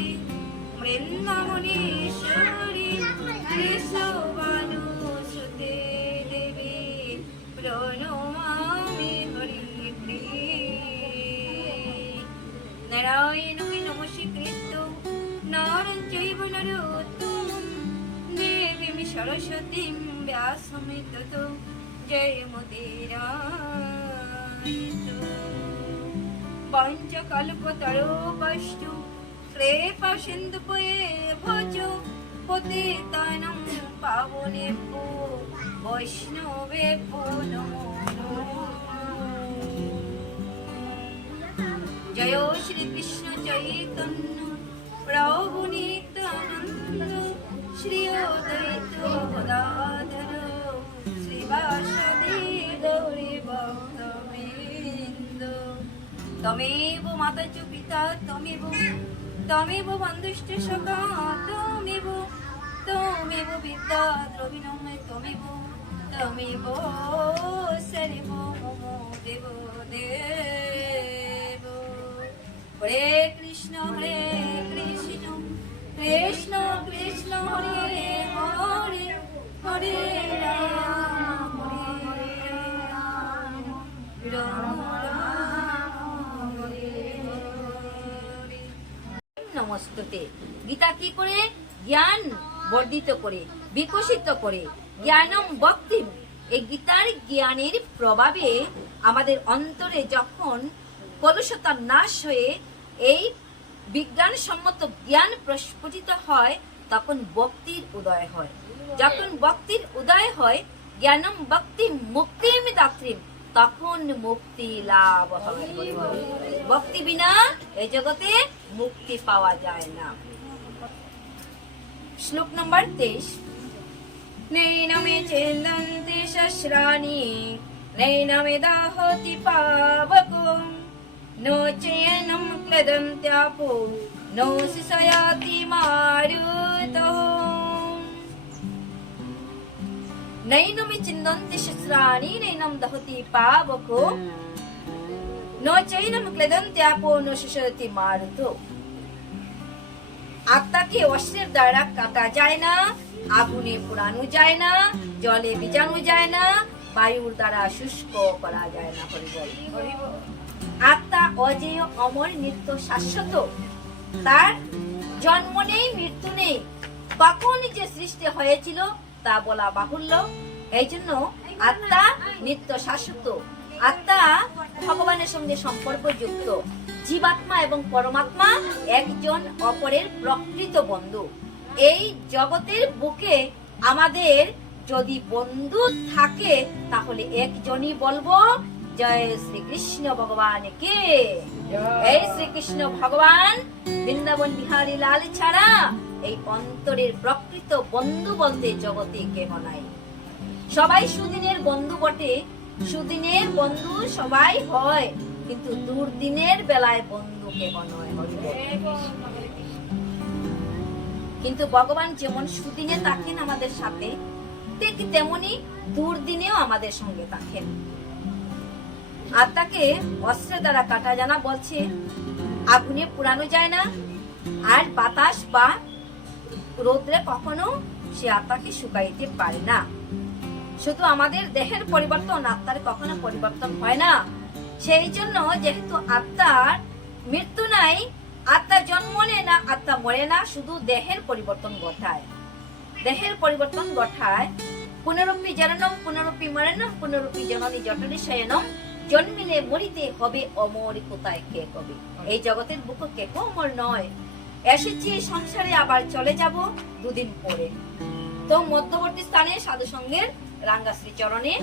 গৌরঙ্গিরদে বৃন্দাবনেশ্বরী কৃষ্ণবানুসুতে দেবী প্রণমামি হরিপ্রিয়ে। নারায়ণকে নমস্কৃত নরং চৈব নরোত্তমं দেবীং সরস্বতীং ব্যাসমি তত জয়মুদীরায়তু পঞ্চকল্পতরোপষ্টু কৃপা সিন্ধুপয়ে ভজ পতিতানং পাবনেভ্যো বৈষ্ণবেভ্যো নমো নমঃ জয় শ্রীকৃষ্ণ চৈতন্য প্রভু নিত্যানন্দ শ্রী অদ্বৈত গদাধর শ্রীবাসদে গৌরী ভক্তবৃন্দ তমেব মাতা চ পিতা তমেব তমেব বন্ধুষ্ট তমেব তমেব বিদ্যা দ্রবিণম, তমেব তমেব সর্ব মম দেব দেব। হরে কৃষ্ণ, হরে নমস্তুতে। গীতা কি করে জ্ঞান বর্ধিত করে, বিকশিত করে, জ্ঞানম ভক্তিম। এই গীতার জ্ঞানের প্রভাবে আমাদের অন্তরে যখন কলুষতা নাশ হয়ে এই বিজ্ঞানসম্মত জ্ঞান প্রস্ফুটিত হয়, তখন ভক্তির উদয় হয়। যখন ভক্তির উদয় হয়, জ্ঞানম ভক্তি মুক্তিম দাত্রীম তখন মুক্তি লাভ হবে ভক্তি বিনা এই জগতে মুক্তি পাওয়া যায় না। শ্লোক নম্বর তেইশ। নৈনমে চেন্দন্তে শস্রাণি নৈনমে দাহতি পাবক নো চেয়নম ক্লদন্ত্যাপো, নো শিষয়াতি মারুতো নৈনমি চিন্তন্তি শিশ্রাণী নৈনম দহতি পাবকো নো চৈনম ক্লেদন্ত্যাপো নো শিশরতি মারুত আত্মাকে অশ্বের দ্বারা কাটা যায় না আগুনে পোড়ানো যায় না জলে বিজানো যায় না বায়ুর দ্বারা শুষ্ক করা যায় না আত্মা অজেয় অমর নিত্য শাশ্বত তার জন্ম নেই মৃত্যু নেই কখন যে সৃষ্টি হয়েছিল তা বলা বাহুল্য। এই জন্য আত্মা নিত্য শাশ্বত। আত্মা ভগবানের সঙ্গে সম্পর্কযুক্ত। জীবাত্মা এবং পরমাত্মা একজন অপরের প্রকৃত বন্ধু। এই জগতের বুকে আমাদের যদি বন্ধু থাকে, তাহলে একজনই বলব, জয় শ্রীকৃষ্ণ ভগবান কে এই শ্রীকৃষ্ণ ভগবান বৃন্দাবন বিহারী লাল ছাড়া এই অন্তরের প্রকৃত বন্ধু বলতে জগতে কেহ নাই। সবাই সুদিনের বন্ধু বটে। সুদিনের বন্ধু সবাই হয়, কিন্তু দুর্দিনের বেলায় বন্ধু কেহ নয়। কিন্তু ভগবান যেমন সুদিনে থাকেন আমাদের সাথে, ঠিক তেমনি দুর্দিনেও আমাদের সঙ্গে থাকেন। আত্মাকে অস্ত্রের দ্বারা কাটা জানা বলছে, আগুনে পুরানো যায় না, আর বাতাস বা রোদ্রে কখনো সে আত্মাকে শুকাইতে পারে না। শুধু আমাদের দেহের পরিবর্তন, আত্মার কখনো পরিবর্তন হয় না। সেই জন্য যেহেতু আত্মার মৃত্যু নাই, আত্মা জন্ম নেয় না, আত্মা মরে না, শুধু দেহের পরিবর্তন ঘটায়। দেহের পরিবর্তন ঘটায়, পুনরূপী জননম, পুনরূপী মরণম, পুনরূপী জননী জটনী শয়নম, জন্মিলে মরিতে হবে অমর, কোথায় কে কবে? এই জগতের বুক কে অমর নয়। এসেছি সংসারে, আবার চলে যাব দুদিন পরে। তো মধ্যবর্তী স্থানে সাধু সঙ্গের রাঙ্গাশ্রী চরণে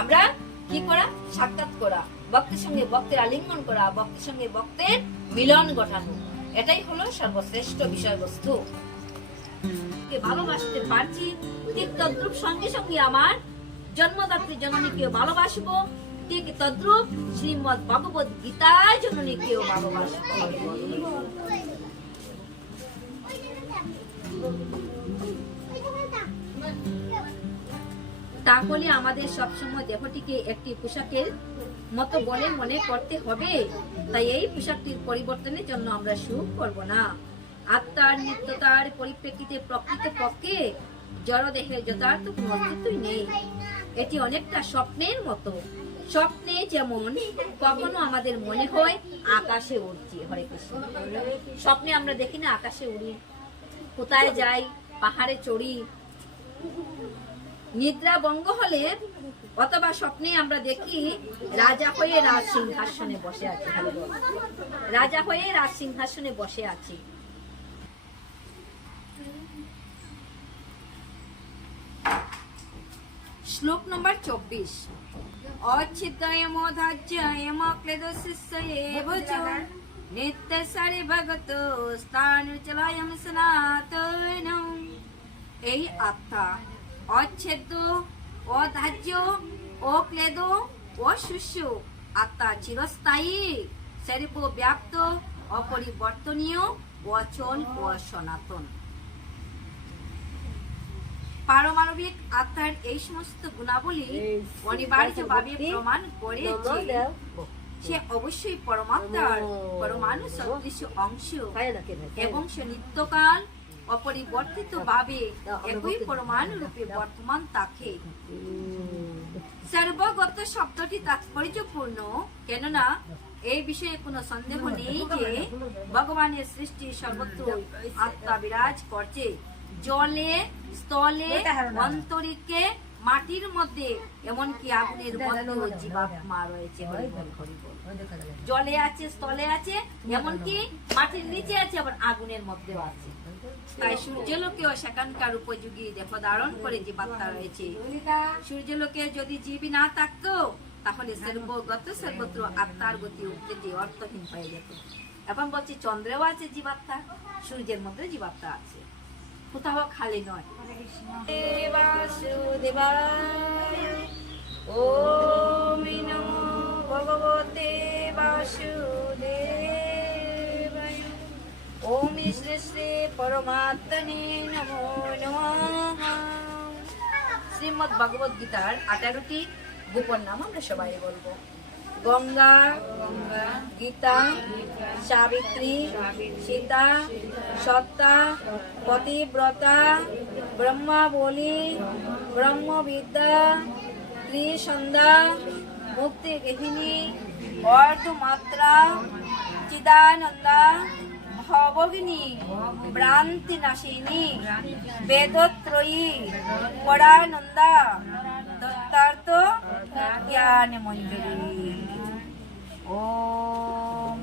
আমরা কি করা? সাক্ষাৎ করা। ভক্তের সঙ্গে ভক্তের আলিঙ্গন করা, ভক্তের সঙ্গে ভক্তের মিলন ঘটানো। এটাই হলো সর্বশ্রেষ্ঠ বিষয়বস্তু। ভালোবাসতে পারছি, ঠিক তদ্রুপ সঙ্গে সঙ্গে আমার জন্মদাত্রী জননীকে ভালোবাসবো। ঠিক তদ্রুপ শ্রীমদ ভগবত গীতায় জননীকেও ভালোবাসবো। তাহলে আমাদের সবসময় দেহটিকে একটি পোশাকের মতো বলে মনে করতে হবে। তাই এই পোশাকটির পরিবর্তনের জন্য আমরা সুখ করব না। আত্মার নিত্যতার পরিপ্রেক্ষিতে প্রকৃত পক্ষে জড়দেহের যথার্থ কোনো অস্তিত্বই নেই। এটি অনেকটা স্বপ্নের মতো। স্বপ্নে যেমন কখনো আমাদের মনে হয় আকাশে উড়ছি, হরে কৃষ্ণ। স্বপ্নে আমরা দেখি না আকাশে উড়ি, কোথায় যাই, পাহাড়ে চড়ি নিদ্রা ভঙ্গ হলে অথবা স্বপ্নে আমরা দেখি রাজা হয়ে রাজ সিংহাসনে বসে আছে রাজা হয়ে রাজ সিংহাসনে বসে আছে। শ্লোক নম্বর চব্বিশ। এই আত্মা অচ্ছেদ্য অধার্য অক্লেদ অশুষ্য। আত্মা চিরস্থায়ী সর্বব্যাপ্ত অপরিবর্তনীয় অচল ও সনাতন পারমাণবিক আত্মার এই সমস্ত গুণাবলী অনিবার্যভাবে প্রমাণ করে যে সে অবশ্যই পরমাত্মার পরমাণু সদৃশ অংশ এবং সে নিত্যকাল অপরিবর্তিত ভাবে একই পরমাণু রূপে বর্তমান থাকে সর্বগত শব্দটি তাৎপর্যপূর্ণ কেননা এই বিষয়ে কোনো সন্দেহ নেই যে ভগবানের সৃষ্টি সর্বত্র আত্মা বিরাজ করছে। জলে স্থলে অন্তরিকে মাটির মধ্যে এমনকি আগুনের মধ্যেও জীবাত্মা রয়েছে। জলে আছে স্থলে আছে এমনকি মাটির নিচে আছে আবার আগুনের মধ্যেও আছে। তাই সূর্যলোকেও সেখানকার উপযোগী দেহ ধারণ করে জীবাত্মা রয়েছে। সূর্যলোকে যদি জীবী না থাকতো, তাহলে সর্বগত সর্বত্র আত্মার গতি উৎপত্তি অর্থহীন হয়ে যেত। এবং বলছি, চন্দ্রেও আছে জীবাত্মা, সূর্যের মধ্যে জীবাত্মা আছে। কোথাও খালি নয়। ও ভগবতে বাসুদেবায় ওম শ্রী শ্রী পরমাত্মনে নমো নমঃ শ্রীমদ ভগবত গীতার আঠারোটি গোপন নাম আমরা সবাই বলব। গঙ্গা গঙ্গা গীতা সাবিত্রী সীতা সত্তা পতিব্রতা ব্রহ্মাবলী ব্রহ্মবিদ্যা ত্রিসন্ধ্যা মুক্তি গৃহিণী অর্ধমাত্রা চিদানন্দা ভবগিনী ভ্রান্তি নাশিনী বেদত্রয়ী পরানন্দা দত্তার্থ জ্ঞান ও ওম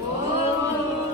বলো বলো নিতাই